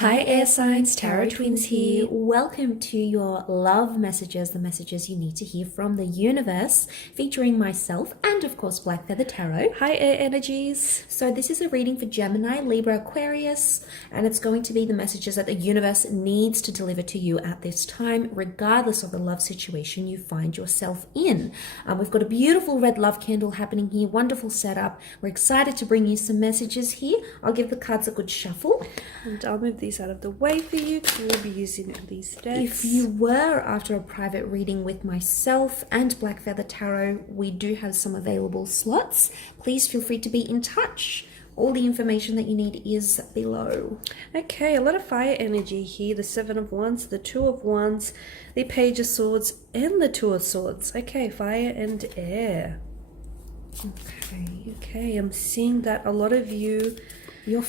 Hi air signs, Tarot Twins here. Welcome to your love messages, the messages you need to hear from the universe, featuring myself and of course Black Feather Tarot. Hi air energies. So this is a reading for Gemini, Libra, Aquarius, and it's going to be the messages that the universe needs to deliver to you at this time, regardless of the love situation you find yourself in. We've got a beautiful red love candle happening here, wonderful setup. We're excited to bring you some messages here. I'll give the cards a good shuffle. And I'll move these out of the way for you because we'll be using these decks. If you were after a private reading with myself and Black Feather Tarot, we do have some available slots. Please feel free to be in touch. All the information that you need is below. Okay, a lot of fire energy here. The Seven of Wands, the Two of Wands, the Page of Swords, and the Two of Swords. Okay, fire and air. Okay, I'm seeing that a lot of you, you're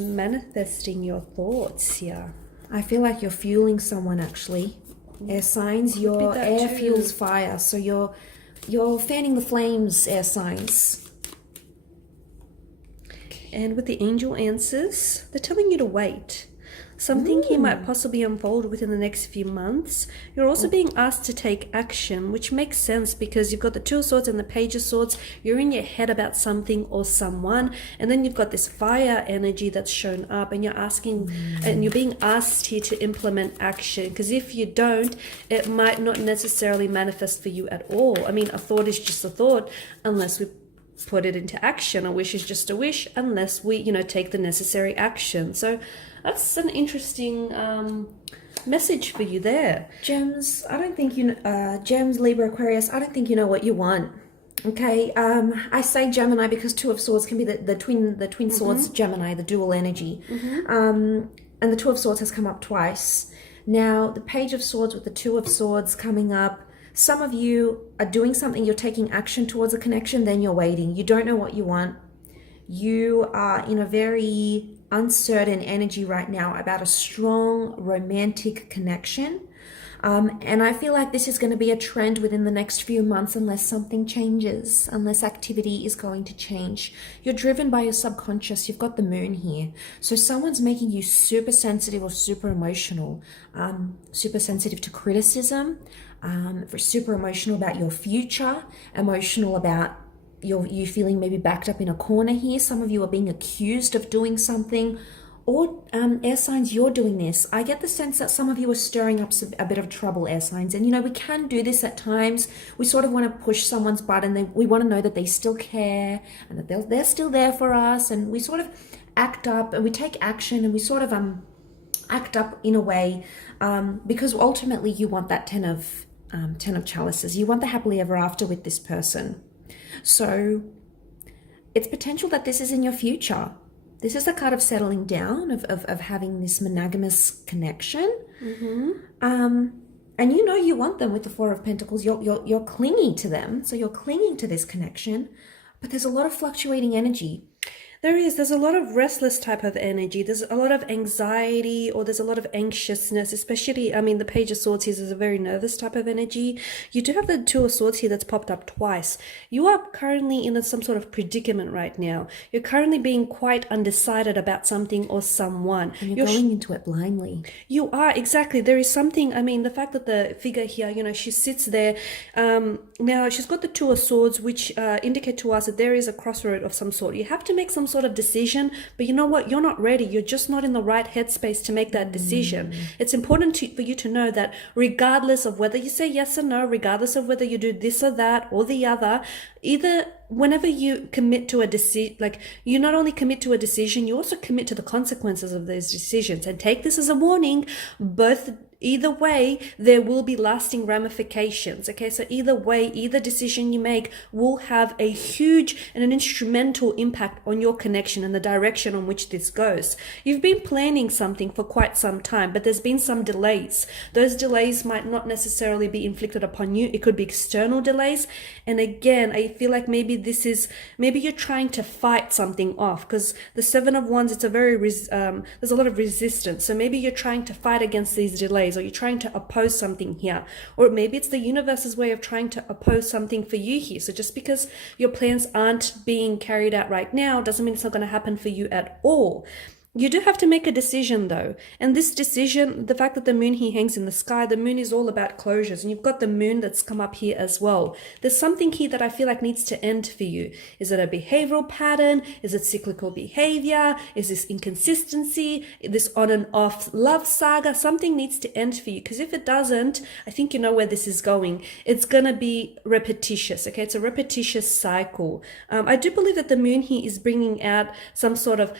manifesting your thoughts here. I feel like you're fueling someone actually. Air signs, your air fuels fire. So you're fanning the flames, air signs. And with the angel answers, they're telling you to wait. Something here might possibly unfold within the next few months. You're also being asked to take action, which makes sense because you've got the Two of Swords and the Page of Swords. You're in your head about something or someone, and then you've got this fire energy that's shown up, and you're asking, and you're being asked here to implement action. Because if you don't, it might not necessarily manifest for you at all. I mean, a thought is just a thought unless we put it into action. A wish is just a wish unless we, take the necessary action. So that's an interesting message for you there. Gems, I don't think Gems, Libra, Aquarius, I don't think you know what you want. Okay, I say Gemini because Two of Swords can be the twin swords, Gemini, the dual energy. And the Two of Swords has come up twice. Now, the Page of Swords with the Two of Swords coming up, some of you are doing something, you're taking action towards a connection, then you're waiting. You don't know what you want. You are in a very uncertain energy right now about a strong romantic connection. And I feel like this is going to be a trend within the next few months unless something changes, unless activity is going to change. You're driven by your subconscious. You've got the moon here. So someone's making you super sensitive or super emotional, super sensitive to criticism, super emotional about your future, emotional about you feeling maybe backed up in a corner here. Some of you are being accused of doing something, or air signs, you're doing this. I get the sense that some of you are stirring up a bit of trouble, air signs. And we can do this at times. We sort of want to push someone's button. We want to know that they still care and that they're still there for us. And we sort of act up and we take action and we sort of act up in a way because ultimately you want that ten of chalices. You want the happily ever after with this person. So it's potential that this is in your future. This is the card of settling down, of having this monogamous connection. And you want them with the Four of Pentacles. You're clingy to them. So you're clinging to this connection. But there's a lot of fluctuating energy. There's a lot of restless type of energy. There's a lot of anxiety, or there's a lot of anxiousness, especially, the Page of Swords here is a very nervous type of energy. You do have the Two of Swords here that's popped up twice. You are currently in some sort of predicament right now. You're currently being quite undecided about something or someone. And you're going into it blindly. You are, exactly. There is something, the fact that the figure here, she sits there. Now, she's got the Two of Swords, which indicate to us that there is a crossroad of some sort. You have to make some sort of decision, but you know what? You're not ready. You're just not in the right headspace to make that decision. It's important for you to know that regardless of whether you say yes or no, regardless of whether you do this or that or the other, either whenever you commit to a decision, you not only commit to a decision, you also commit to the consequences of those decisions. And take this as a warning, either way, there will be lasting ramifications. Okay, so either way, either decision you make will have a huge and an instrumental impact on your connection and the direction on which this goes. You've been planning something for quite some time, but there's been some delays. Those delays might not necessarily be inflicted upon you. It could be external delays. And again, I feel like maybe you're trying to fight something off, because the Seven of Wands, it's a very, there's a lot of resistance. So maybe you're trying to fight against these delays, or you're trying to oppose something here, or maybe it's the universe's way of trying to oppose something for you here. So just because your plans aren't being carried out right now doesn't mean it's not going to happen for you at all. You do have to make a decision though. And this decision, the fact that the moon here hangs in the sky, the moon is all about closures. And you've got the moon that's come up here as well. There's something here that I feel like needs to end for you. Is it a behavioral pattern? Is it cyclical behavior? Is this inconsistency? This on and off love saga? Something needs to end for you. Because if it doesn't, I think you know where this is going. It's going to be repetitious. Okay. It's a repetitious cycle. I do believe that the moon here is bringing out some sort of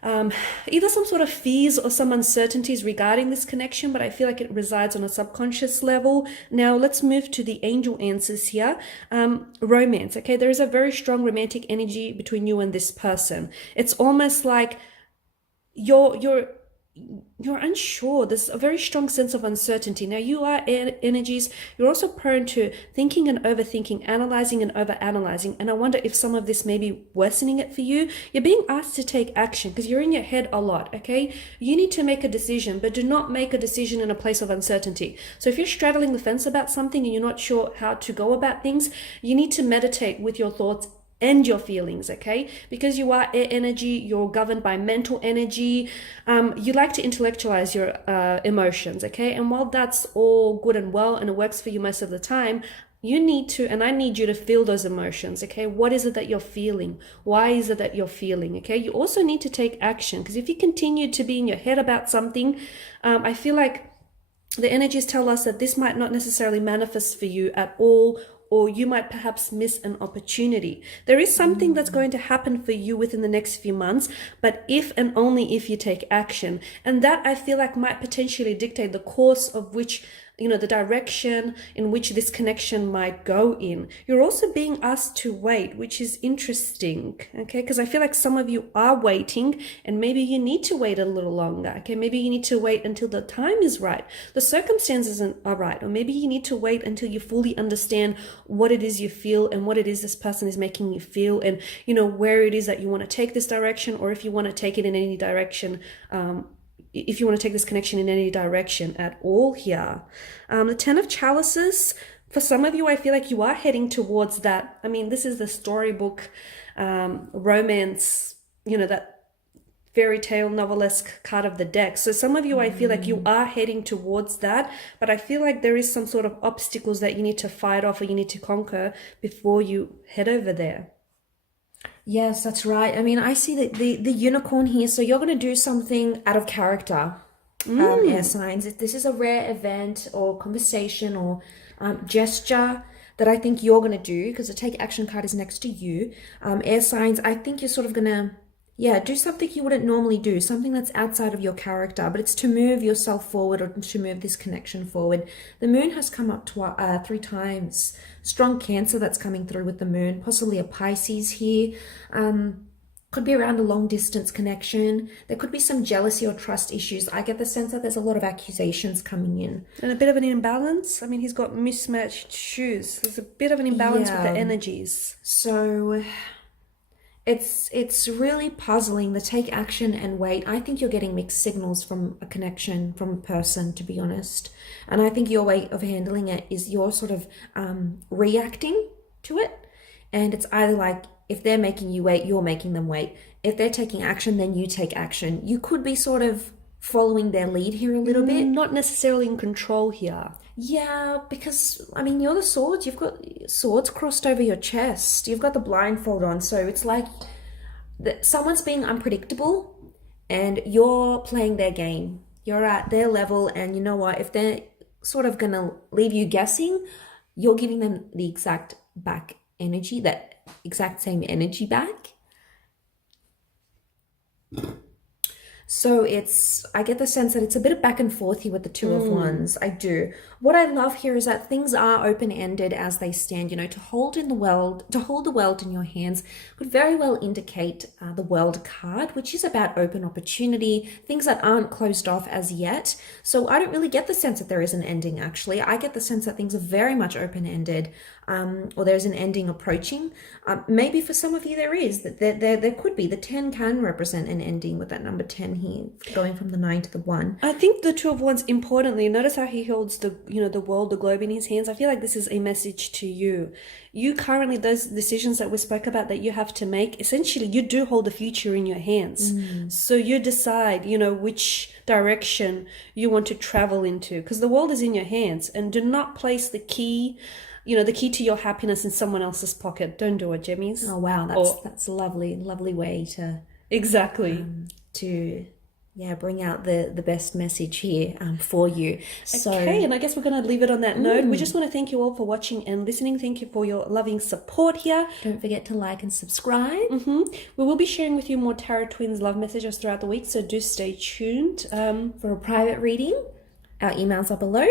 either some sort of fears or some uncertainties regarding this connection, but I feel like it resides on a subconscious level. Now let's move to the angel answers here. Romance. Okay, there is a very strong romantic energy between you and this person. It's almost like you're unsure. There's a very strong sense of uncertainty. Now you are air energies. You're also prone to thinking and overthinking, analyzing and overanalyzing. And I wonder if some of this may be worsening it for you. You're being asked to take action because you're in your head a lot, okay? You need to make a decision, but do not make a decision in a place of uncertainty. So if you're straddling the fence about something and you're not sure how to go about things, you need to meditate with your thoughts and your feelings, okay? Because you are air energy, you're governed by mental energy. You like to intellectualize your emotions, okay? And while that's all good and well and it works for you most of the time, you need to, and I need you to feel those emotions, okay? What is it that you're feeling? Why is it that you're feeling, okay? You also need to take action because if you continue to be in your head about something, I feel like the energies tell us that this might not necessarily manifest for you at all, or you might perhaps miss an opportunity. There is something that's going to happen for you within the next few months, but if and only if you take action. And that I feel like might potentially dictate the course of which, the direction in which this connection might go in. You're also being asked to wait, which is interesting, okay? Because I feel like some of you are waiting and maybe you need to wait a little longer, okay? Maybe you need to wait until the time is right, the circumstances are right, or maybe you need to wait until you fully understand what it is you feel and what it is this person is making you feel and, where it is that you want to take this direction or if you want to take it in any direction, if you want to take this connection in any direction at all here. The Ten of Chalices, for some of you, I feel like you are heading towards that. I mean, this is the storybook romance, that fairy tale novelesque card of the deck. So some of you, I feel like you are heading towards that, but I feel like there is some sort of obstacles that you need to fight off or you need to conquer before you head over there. Yes, that's right. I mean, I see the unicorn here. So you're going to do something out of character, air signs. This is a rare event or conversation or gesture that I think you're going to do because the take action card is next to you. Air signs, I think you're sort of going to, do something you wouldn't normally do, something that's outside of your character, but it's to move yourself forward or to move this connection forward. The moon has come up 3 times. Strong Cancer that's coming through with the moon, possibly a Pisces here. Could be around a long distance connection. There could be some jealousy or trust issues. I get the sense that there's a lot of accusations coming in. And a bit of an imbalance. I mean, he's got mismatched shoes. There's a bit of an imbalance with the energies. So it's really puzzling, the take action and wait. I think you're getting mixed signals from a connection, from a person, to be honest. And I think your way of handling it is you're sort of reacting to it. And it's either like, if they're making you wait, you're making them wait. If they're taking action, then you take action. You could be sort of following their lead here a little bit. Not necessarily in control here. Yeah, because, I mean, you're the swords. You've got swords crossed over your chest. You've got the blindfold on. So it's like someone's being unpredictable and you're playing their game. You're at their level, and you know what? If they're sort of going to leave you guessing, you're giving them the exact back energy, that exact same energy back. So I get the sense that it's a bit of back and forth here with the Two of Wands. I do. What I love here is that things are open-ended as they stand. To hold the world in your hands could very well indicate the World card, which is about open opportunity, things that aren't closed off as yet. So I don't really get the sense that there is an ending, actually. I get the sense that things are very much open-ended. or there's an ending approaching. Maybe for some of you there is, that there could be. The 10 can represent an ending with that number 10 here, going from the 9 to the 1. I think the Two of Wands, importantly, notice how he holds the, you know, the world, the globe in his hands. I feel like this is a message to you. You currently, those decisions that we spoke about that you have to make, essentially you do hold the future in your hands. So you decide, you know, which direction you want to travel into, because the world is in your hands. And do not place the key, you know, the key to your happiness in someone else's pocket. Don't do it, Gemmies. Oh wow, that's a lovely way to Exactly. to bring out the best message here for you. So Okay, and I guess we're going to leave it on that note. We just want to thank you all for watching and listening. Thank you for your loving support here. don't forget to like and subscribe. We will be sharing with you more Tarot Twins love messages throughout the week, so do stay tuned. For a private reading, our emails are below.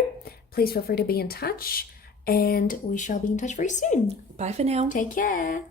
Please feel free to be in touch, and we shall be in touch very soon. Bye for now. Take care.